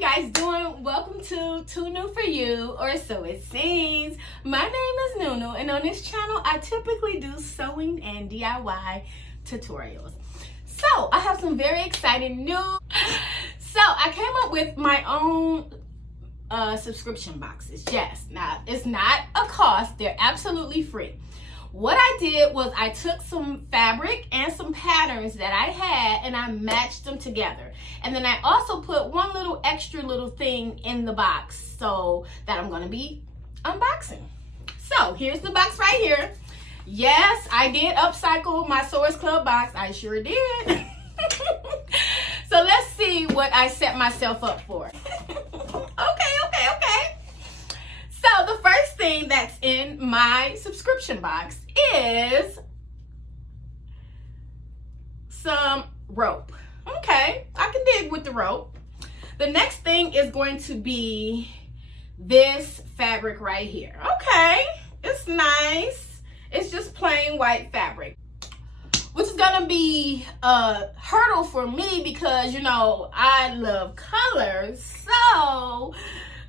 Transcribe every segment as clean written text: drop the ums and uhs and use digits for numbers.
you guys doing? Welcome to Too New For You, or so it seems. My name is Nunu, and on this channel, I typically do sewing and DIY tutorials. So, I have some very exciting news. So, I came up with my own subscription boxes. Yes, now, it's not a cost. They're absolutely free. What I did was I took some fabric and some patterns that I had and I matched them together. And then I also put one little extra little thing in the box so that I'm going to be unboxing. So here's the box right here. Yes, I did upcycle my Sewers Club box. I sure did. So let's see what I set myself up for. Okay. So the first thing that's in my subscription box is some rope. Okay, I can dig with the rope. The next thing is going to be this fabric right here. Okay, it's nice. It's just plain white fabric, which is gonna be a hurdle for me because, you know, I love colors. So,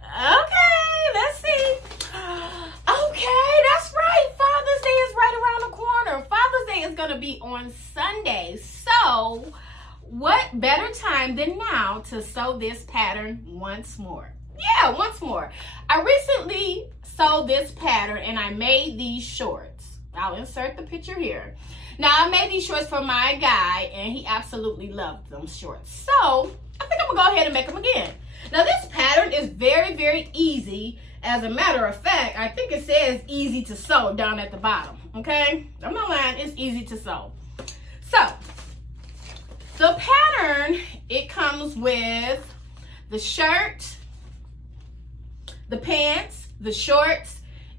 okay, let's see. Okay, that's right. Father's Day is right around the corner. Father's Day is gonna be on Sunday. So, what better time than now to sew this pattern once more? Yeah, once more. I recently sewed this pattern and I made these shorts. I'll insert the picture here. Now, I made these shorts for my guy and he absolutely loved them shorts. So, I think I'm gonna go ahead and make them again. Now, this pattern is very, very easy. As a matter of fact, I think it says easy to sew down at the bottom, okay? I'm not lying, it's easy to sew. So, the pattern, it comes with the shirt, the pants, the shorts,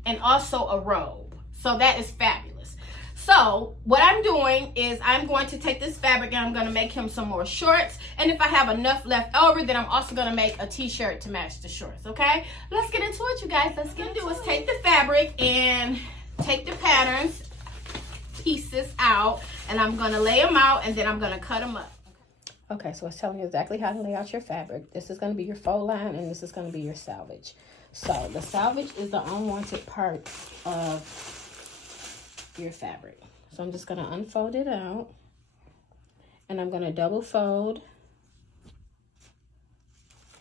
and also a robe. So that is fabulous. So what I'm doing is I'm going to take this fabric and I'm going to make him some more shorts. And if I have enough left over, then I'm also going to make a t-shirt to match the shorts, okay? Let's get into it, you guys. Let's get into it. Take the fabric and take the patterns pieces out, and I'm going to lay them out, and then I'm going to cut them up. Okay, so it's telling you exactly how to lay out your fabric. This is going to be your faux line, and this is going to be your salvage. So the salvage is the unwanted part of your fabric. So I'm just going to unfold it out, and I'm going to double fold.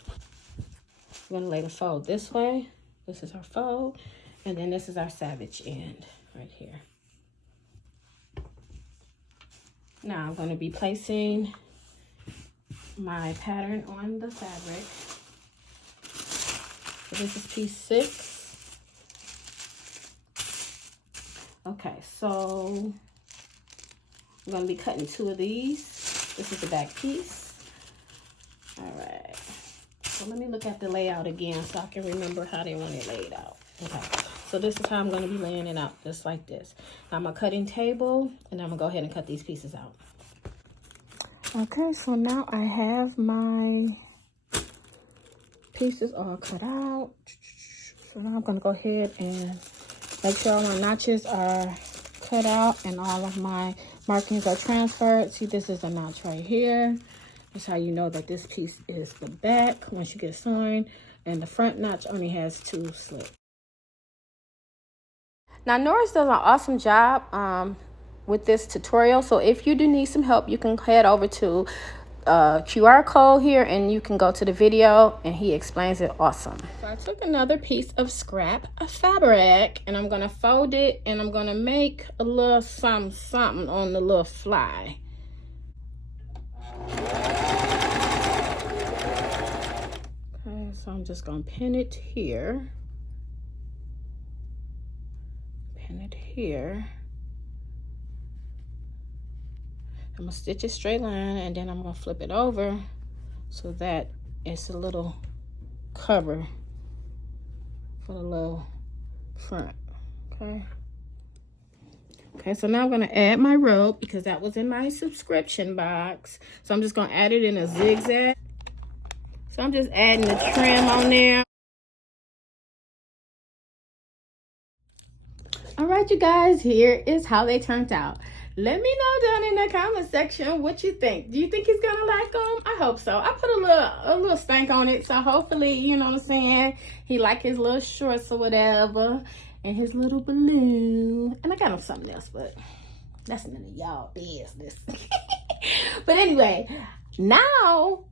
I'm going to lay the fold this way. This is our fold, and then this is our salvage end right here. Now I'm going to be placing my pattern on the fabric. So this is piece 6. Okay, so I'm going to be cutting 2 of these. This is the back piece. All right. So let me look at the layout again so I can remember how they want it laid out. Okay. So this is how I'm going to be laying it out, just like this. Now I'm a cutting table, and I'm going to go ahead and cut these pieces out. Okay, so now I have my pieces all cut out. So now I'm going to go ahead and make sure all my notches are cut out and all of my markings are transferred. See, this is a notch right here. That's how you know that this piece is the back once you get sewing. And the front notch only has 2 slits. Now, Norris does an awesome job with this tutorial. So if you do need some help, you can head over to QR code here and you can go to the video and he explains it awesome. So I took another piece of scrap of fabric and I'm going to fold it and I'm going to make a little something on the little fly. Okay, so I'm just going to pin it here. Pin it here. I'm going to stitch a straight line and then I'm going to flip it over so that it's a little cover for the little front. Okay, so now I'm going to add my rope because that was in my subscription box. So I'm just going to add it in a zigzag. So I'm just adding the trim on there. All right, you guys, here is how they turned out. Let me know down in the comment section what you think. Do you think he's gonna like them? I hope so. I put a little stank on it, so hopefully, you know what I'm saying, he like his little shorts or whatever, and his little balloon. And I got him something else, but that's none of y'all business. But anyway, now,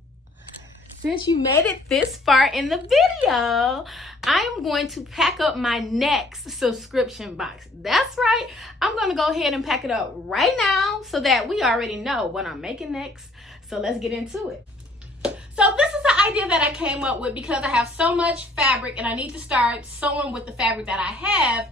since you made it this far in the video, I am going to pack up my next subscription box. That's right. I'm going to go ahead and pack it up right now so that we already know what I'm making next. So let's get into it. So this is the idea that I came up with because I have so much fabric and I need to start sewing with the fabric that I have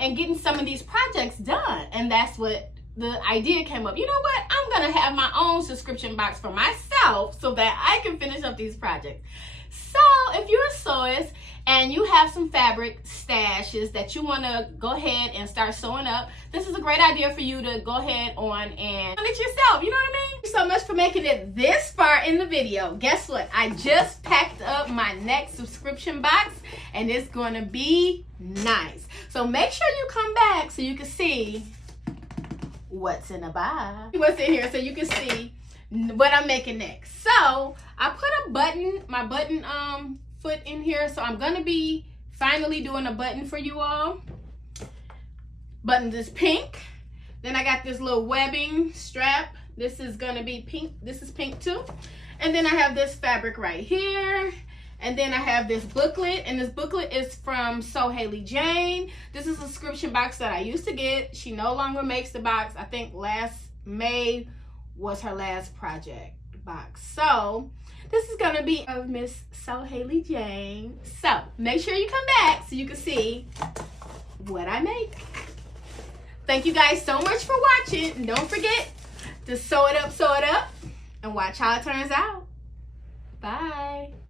and getting some of these projects done. And that's what the idea came up. You know what? I'm going to have my own subscription box for myself so that I can finish up these projects. So if you're a sewist and you have some fabric stashes that you want to go ahead and start sewing up, this is a great idea for you to go ahead on and do it yourself. You know what I mean? Thank you so much for making it this far in the video. Guess what? I just packed up my next subscription box and it's going to be nice. So make sure you come back so you can see what's in the box. What's in here so you can see what I'm making next. So I put my button foot in here. So I'm gonna be finally doing a button for you all. Button is pink. Then I got this little webbing strap. This is gonna be pink. This is pink too. And then I have this fabric right here. And then I have this booklet, and this booklet is from Sew Haley Jane. This is a subscription box that I used to get. She no longer makes the box. I think last May was her last project box. So this is gonna be of Miss Sew Haley Jane. So make sure you come back so you can see what I make. Thank you guys so much for watching. And don't forget to sew it up, and watch how it turns out. Bye.